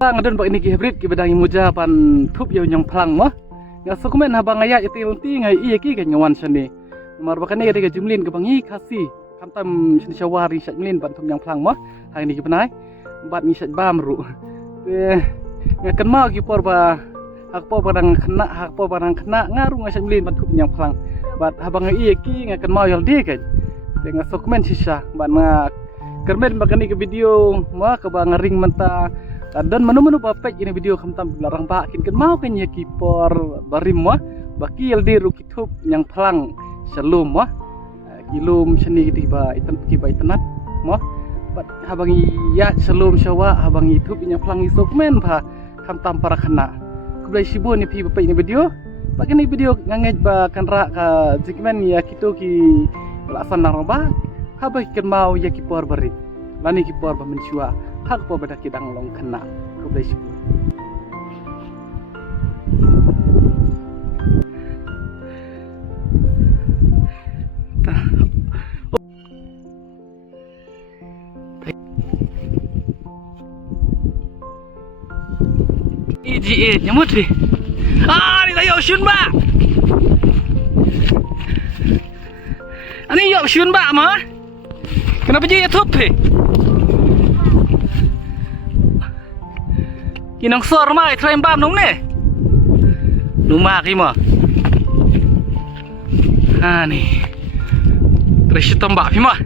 Ngadon bak ini hybrid ki bedang muja pan thup yo nyong plang mo. Nga sukumen habang ngaya iti unti ngai iya ki kan ngawan sani. Mar bakane ga jumlin ke bangi khasi. Kamtam sini syawari sat mlin ban thup nyong plang mo. Hai ni ki benai. Bat ni sat bam ru. Nga kan mau ki por ba hak po padang kena ngaru ngai sat mlin ban thup nyong plang. Bat habang iya ki nga kan mau yal di kan. Nga sukumen sisa ban ma kermen bakane ke video mo ka bang ring menta. Dan menu-menu bapek ini video kamtam larang bakin kan mau kan ya kipor barim wah bakil di rukitup yang pelang selum wah kilum seni tiba kiba itenat wah habangi ya selum syawa habangi tup yang pelang isokmen bah kamtam para kena kublai sibu ni pi bapek ini video bak ini video ngangej ba kan ra ka jikmen ya kitu ki lasan larang ba habai kan mau ya kipor bari lani kipor ba mensua hak po beda kidang long kena ko blay sipo ta EGA nyamut ni ni tayo shun ba ani yo shun ba ma kenapa je tup Kinang sor mai train bam nung ne. Numa ki mo. Ni. Terus tombak pi mo.